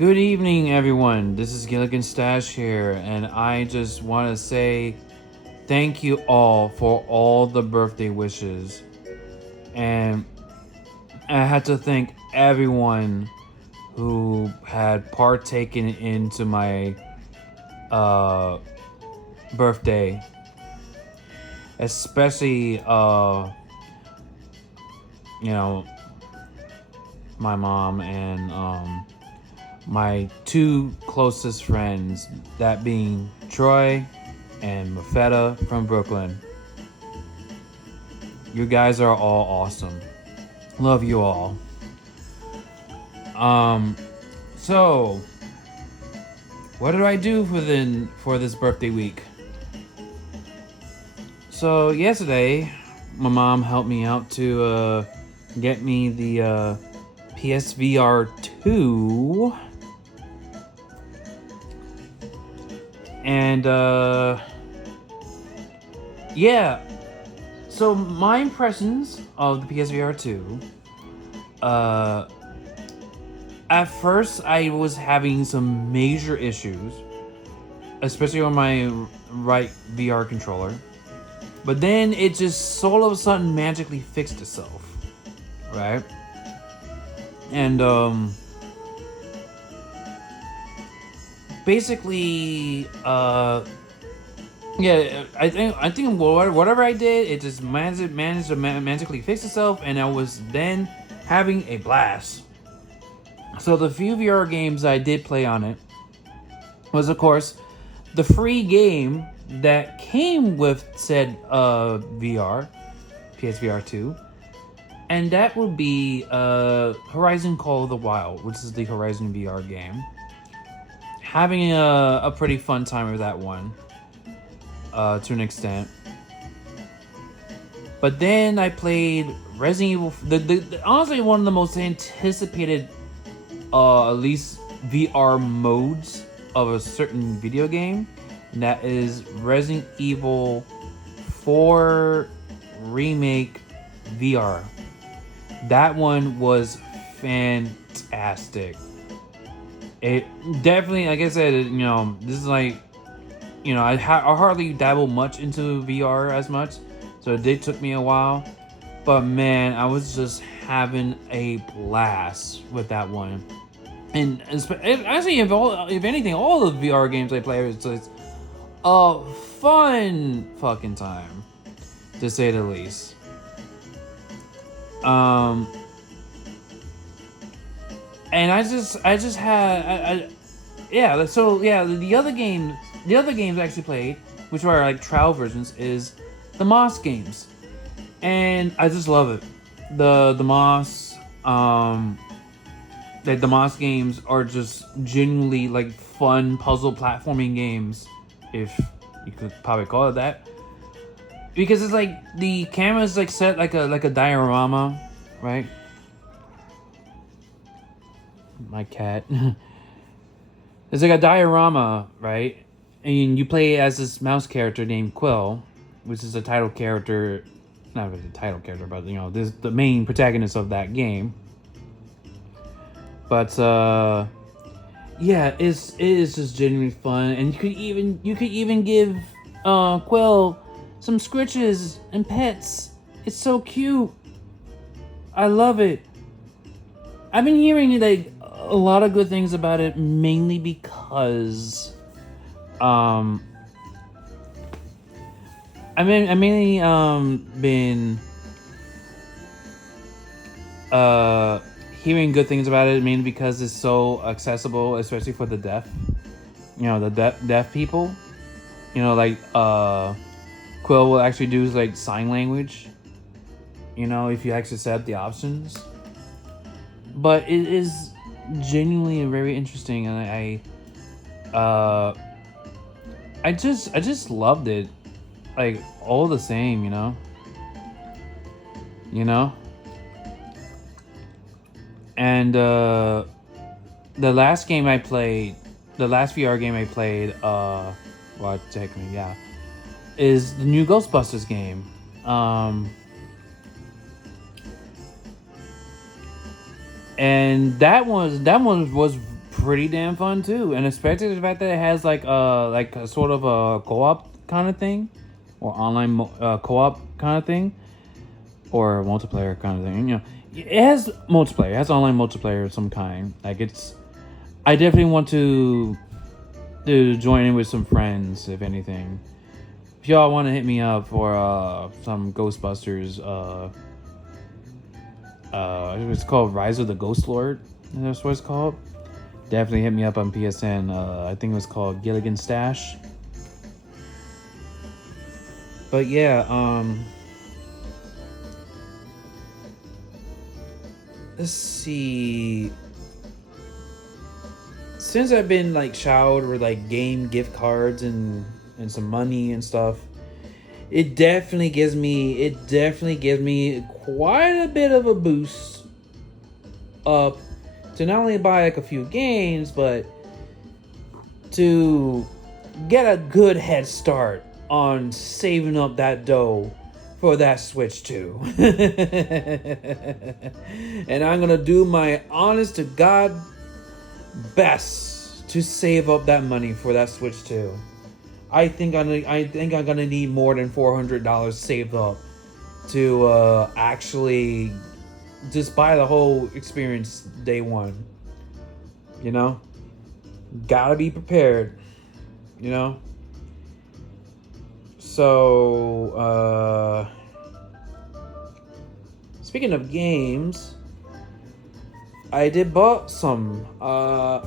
Good evening, everyone. This is Gilligan Stash here, and I just want to say thank you all for all the birthday wishes. And I had to thank everyone who had partaken into my uh, birthday, especially you know my mom and my two closest friends, that being Troy and Mafetta from Brooklyn. You guys are all awesome. Love you all. Um, so what did I do for this birthday week? So yesterday, my mom helped me out to get me the PSVR 2. And yeah, so my impressions of the PSVR 2, at first I was having some major issues, especially on my right VR controller. But then it just all of a sudden magically fixed itself, right? And basically, yeah, I think whatever I did, it just managed to magically fix itself, and I was then having a blast. So the few VR games I did play on it was, of course, the free game that came with said VR, PSVR 2, and that would be Horizon Call of the Wild, which is the Horizon VR game. Having a pretty fun time with that one, to an extent. But then I played Resident Evil. The honestly one of the most anticipated, at least VR modes of a certain video game, and that is Resident Evil 4 Remake VR. That one was fantastic. It definitely, like I said, this is like, I hardly dabble much into VR as much, so it did took me a while. But man, I was just having a blast with that one. And actually, if anything, all the VR games I play, it's a fun fucking time, to say the least. And I just had, yeah. So yeah, the other games I actually played, which were like trial versions, is the Moss games, and I just love it. The Moss, the Moss games are just genuinely like fun puzzle platforming games, if you could probably call it that, because it's like the camera's like set like a diorama, right? My cat. It's like a diorama, right? And you play as this mouse character named Quill, which is the title character, not really the title character, but this the main protagonist of that game. But yeah, it is just genuinely fun, and you could even give Quill some scritches and pets. It's so cute. I love it. I've been hearing like a lot of good things about it, mainly because I mainly been hearing good things about it, mainly because it's so accessible, especially for the deaf. The deaf people. Like Quill will actually do like sign language. If you actually set up the options. But it is genuinely very interesting, and I just loved it, like all the same, And the last game I played, the last VR game I played, well, technically, yeah, is the new Ghostbusters game. And that one was pretty damn fun too, and especially the fact that it has like a sort of a co-op kind of thing, or online co-op kind of thing, or multiplayer kind of thing. You know, it has multiplayer, it has online multiplayer of some kind. Like I definitely want to join in with some friends, if anything. If y'all want to hit me up for some Ghostbusters, it's called Rise of the Ghost Lord. That's what it's called. Definitely hit me up on PSN. I think it was called Gilligan's Stash. But yeah, let's see. Since I've been like showered with like game gift cards and some money and stuff, it definitely gives me quite a bit of a boost up to not only buy like a few games, but to get a good head start on saving up that dough for that Switch 2. And I'm gonna do my honest to God best to save up that money for that Switch 2. I think I'm gonna need more than $400 saved up to actually just buy the whole experience day one. You know, gotta be prepared. You know. So speaking of games, I did bought some. I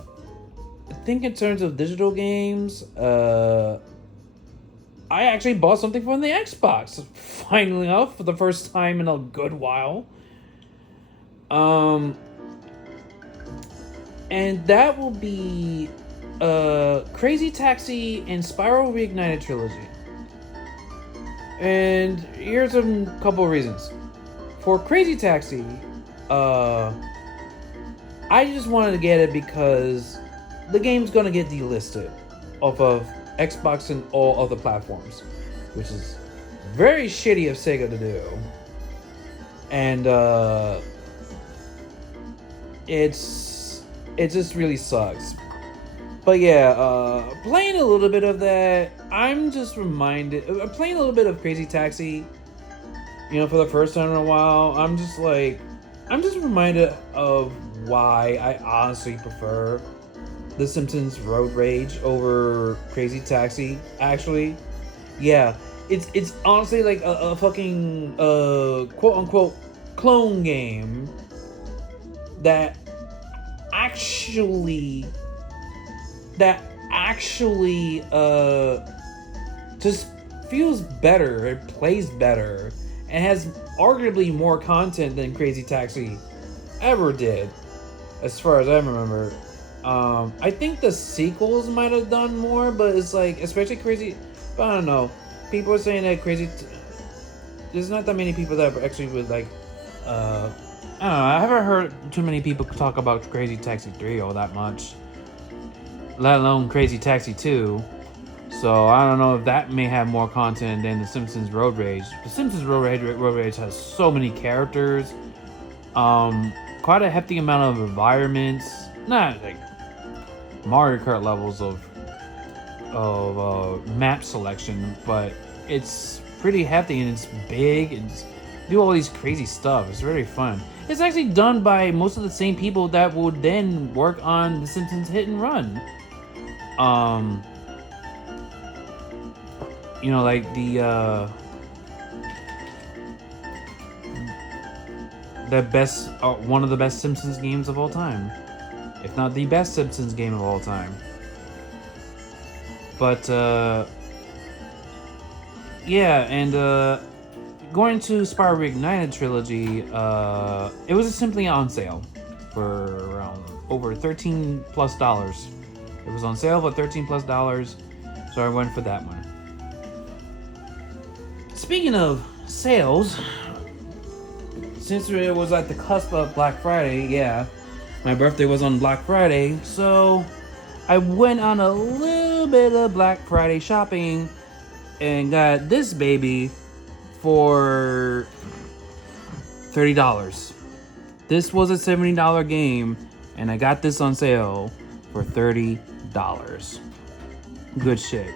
think in terms of digital games, I actually bought something from the Xbox. Finally enough, for the first time in a good while. And that will be Crazy Taxi and Spyro Reignited Trilogy. And here's a couple of reasons. For Crazy Taxi, I just wanted to get it because the game's gonna get delisted off of Xbox and all other platforms, which is very shitty of Sega to do. And it just really sucks. But yeah, playing a little bit of that, I'm just reminded, playing a little bit of Crazy Taxi, you know, for the first time in a while, I'm just reminded of why I honestly prefer The Simpsons Road Rage over Crazy Taxi. Actually, yeah, it's honestly like a fucking quote unquote clone game that actually just feels better, it plays better, and has arguably more content than Crazy Taxi ever did, as far as I remember. I think the sequels might have done more, but it's like, especially Crazy, but I don't know. People are saying that there's not that many people that actually would like, I don't know, I haven't heard too many people talk about Crazy Taxi 3 all that much, let alone Crazy Taxi 2. So I don't know if that may have more content than The Simpsons Road Rage. The Simpsons Road Rage has so many characters, quite a hefty amount of environments, not like Mario Kart levels of map selection, but it's pretty hefty and it's big and do all these crazy stuff. It's really fun. It's actually done by most of the same people that would then work on The Simpsons Hit and Run. You know, like the best, one of the best Simpsons games of all time, if not the best Simpsons game of all time. But yeah, and going to Spyro Reignited Trilogy, it was simply on sale for around over $13+. It was on sale for $13+, so I went for that one. Speaking of sales, since it was at the cusp of Black Friday, yeah, my birthday was on Black Friday, so I went on a little bit of Black Friday shopping and got this baby for $30. This was a $70 game, and I got this on sale for $30. Good shit.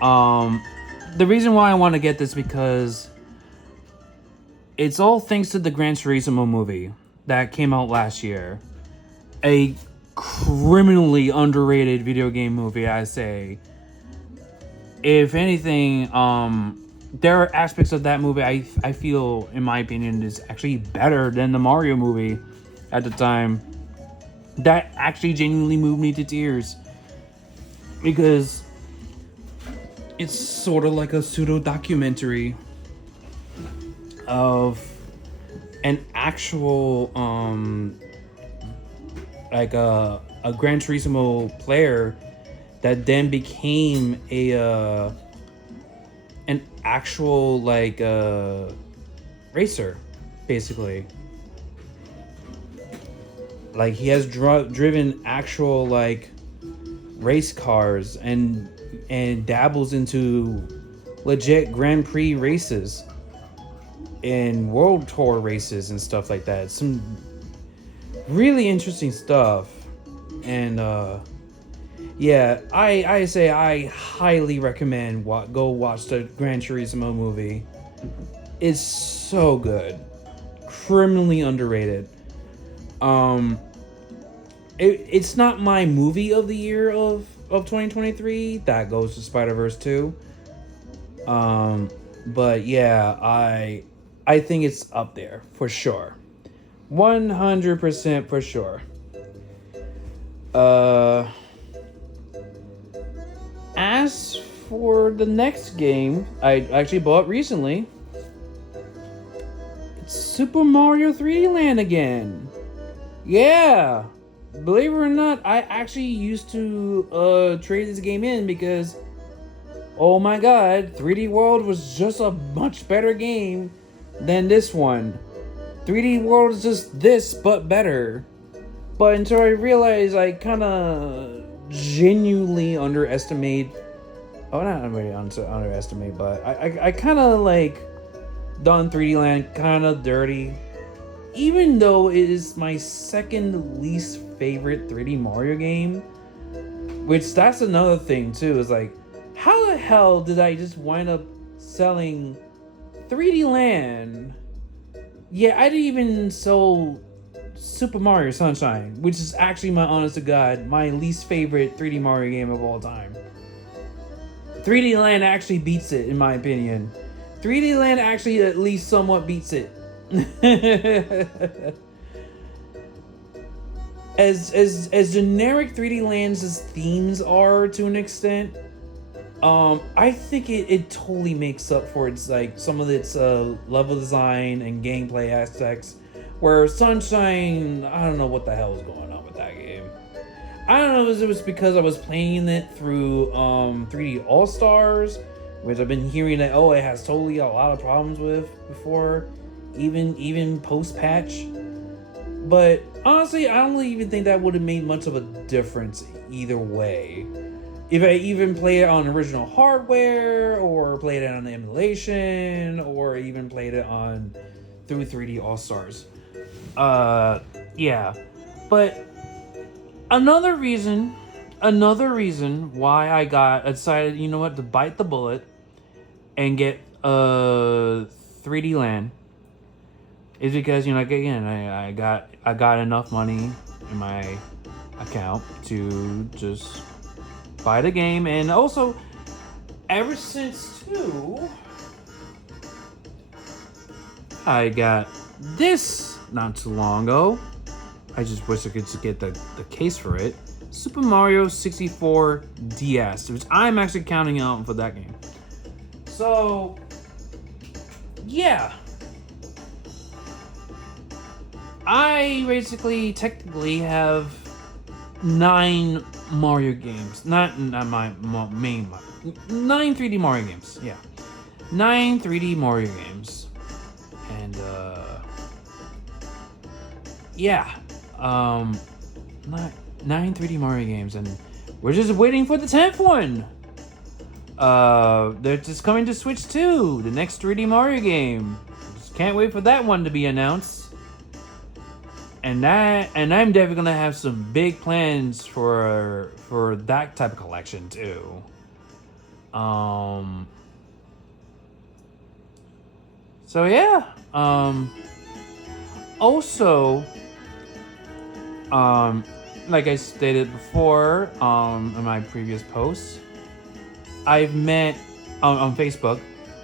The reason why I want to get this because it's all thanks to the Gran Turismo movie that came out last year. A criminally underrated video game movie, I say. If anything, there are aspects of that movie I feel, in my opinion, is actually better than the Mario movie at the time. That actually genuinely moved me to tears. Because it's sort of like a pseudo-documentary of an actual, like a Gran Turismo player that then became an actual like racer, basically. Like he has driven actual like race cars and dabbles into legit Grand Prix races and World Tour races and stuff like that. Some really interesting stuff. And yeah, I say I highly recommend go watch the Gran Turismo movie. It's so good. Criminally underrated. It's not my movie of the year of 2023. That goes to Spider-Verse 2. But yeah, I think it's up there for sure. 100% for sure. As for the next game I actually bought recently, it's Super Mario 3D Land again. Yeah, believe it or not, I actually used to trade this game in because, oh my god, 3D World was just a much better game than this one. 3D World is just this, but better. But until I realized I kind of genuinely underestimate... Oh, not really underestimate, but I kind of like done 3D Land kind of dirty. Even though it is my second least favorite 3D Mario game. Which, that's another thing too, is like, how the hell did I just wind up selling 3D Land? Yeah, I didn't even sell Super Mario Sunshine, which is actually, my honest to God, my least favorite 3D Mario game of all time. 3D Land actually beats it, in my opinion. 3D Land actually at least somewhat beats it. As generic 3D Land's themes are to an extent, I think it totally makes up for its like some of its level design and gameplay aspects. Where Sunshine, I don't know what the hell is going on with that game. I don't know if it was because I was playing it through 3D All Stars, which I've been hearing that it has totally a lot of problems with before, even post patch. But honestly, I don't even think that would have made much of a difference either way. If I even play it on original hardware, or played it on emulation, or even played it through 3D All Stars. Yeah. But another reason why I decided, you know what, to bite the bullet and get 3D Land is because, you know, again, I got enough money in my account to just buy the game. And also, ever since too, I got this not too long ago. I just wish I could just get the case for it. Super Mario 64 DS, which I'm actually counting out for that game. So, yeah. I basically technically have 9 Mario games. Not my main one. 9 3D Mario games, yeah. 9 3D Mario games. And, yeah. 9 3D Mario games, and we're just waiting for the 10th one. They're just coming to Switch 2, the next 3D Mario game. Just can't wait for that one to be announced. and I'm definitely gonna have some big plans for that type of collection too. So yeah. Also, like I stated before, in my previous posts, I've met on Facebook,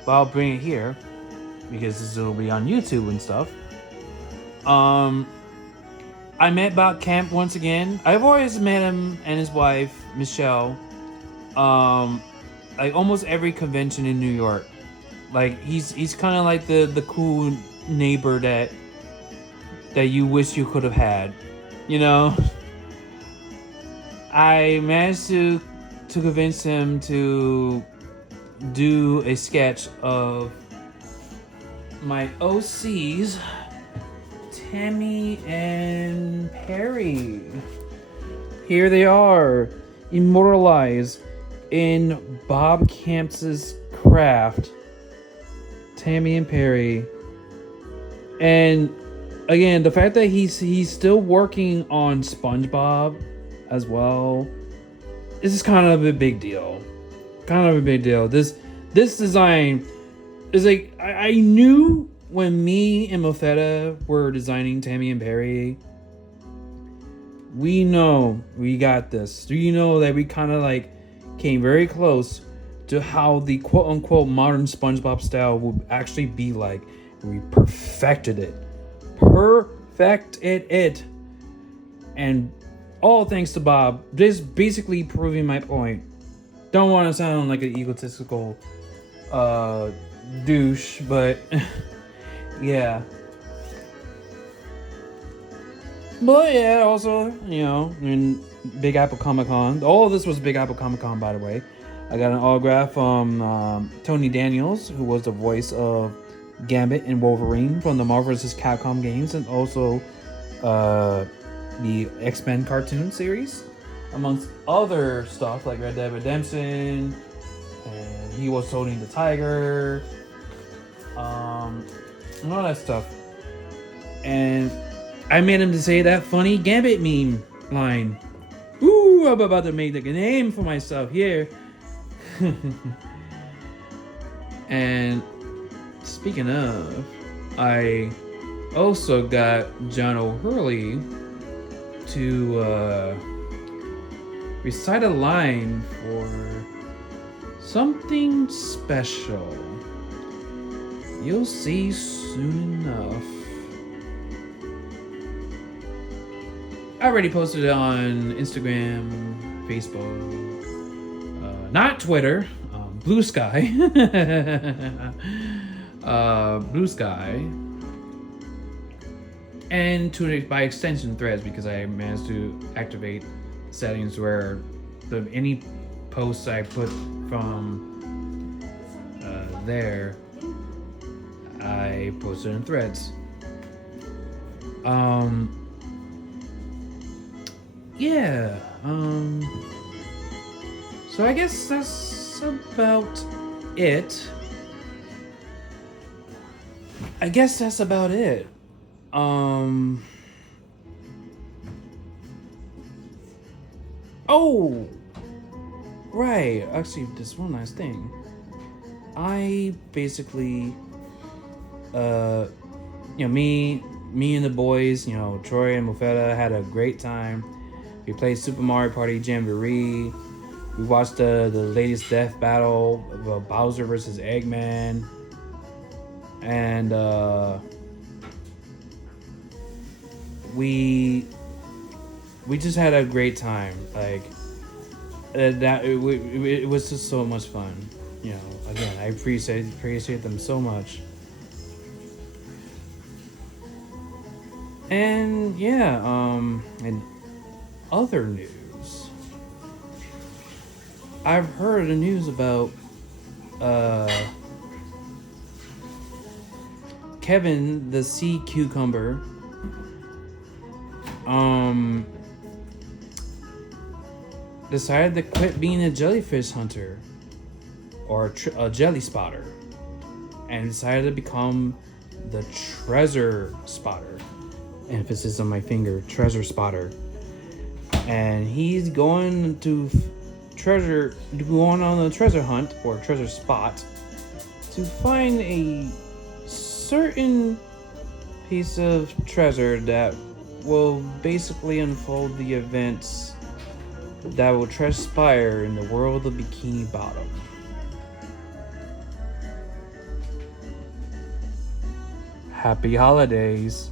but I'll bring it here because this will be on YouTube and stuff. I met Bob Camp once again. I've always met him and his wife Michelle. Like almost every convention in New York. Like he's kind of like the cool neighbor that you wish you could have had, you know. I managed to convince him to do a sketch of my OCs, Tammy and Perry. Here they are, immortalized in Bob Camp's craft. Tammy and Perry. And again, the fact that he's still working on SpongeBob as well, this is kind of a big deal. This design is like, I knew when me and Mofetta were designing Tammy and Perry, we know we got this. Do you know that we kind of like came very close to how the quote-unquote modern SpongeBob style would actually be like. We perfected it. And all thanks to Bob. This basically proving my point. Don't want to sound like an egotistical douche, but yeah. But yeah, also, you know, in Big Apple Comic Con, all of this was Big Apple Comic Con, by the way. I got an autograph from Tony Daniels, who was the voice of Gambit and Wolverine from the Marvel vs. Capcom games, and also the X-Men cartoon series, amongst other stuff like Red Dead Redemption, and he was holding the tiger, and all that stuff. And I made him to say that funny Gambit meme line. Ooh, I'm about to make a name for myself here. And speaking of, I also got John O'Hurley to recite a line for something special. You'll see soon enough. I already posted it on Instagram, Facebook, not Twitter, Blue Sky. Blue Sky. And by extension Threads, because I managed to activate settings where any posts I put from there, I posted in Threads. Yeah. So I guess that's about it. Oh, right. Actually, this one last thing. I basically, me and the boys, Troy and Mofetta had a great time. We played Super Mario Party Jamboree. We watched the latest death battle of Bowser versus Eggman. And we just had a great time. Like it was just so much fun. Again, I appreciate them so much. And yeah, and other news. I've heard the news about Kevin the Sea Cucumber decided to quit being a jellyfish hunter or a jelly spotter and decided to become the treasure spotter. emphasis on my finger, treasure spotter. And he's going on a treasure hunt or treasure spot to find a certain piece of treasure that will basically unfold the events that will transpire in the world of Bikini Bottom. Happy holidays.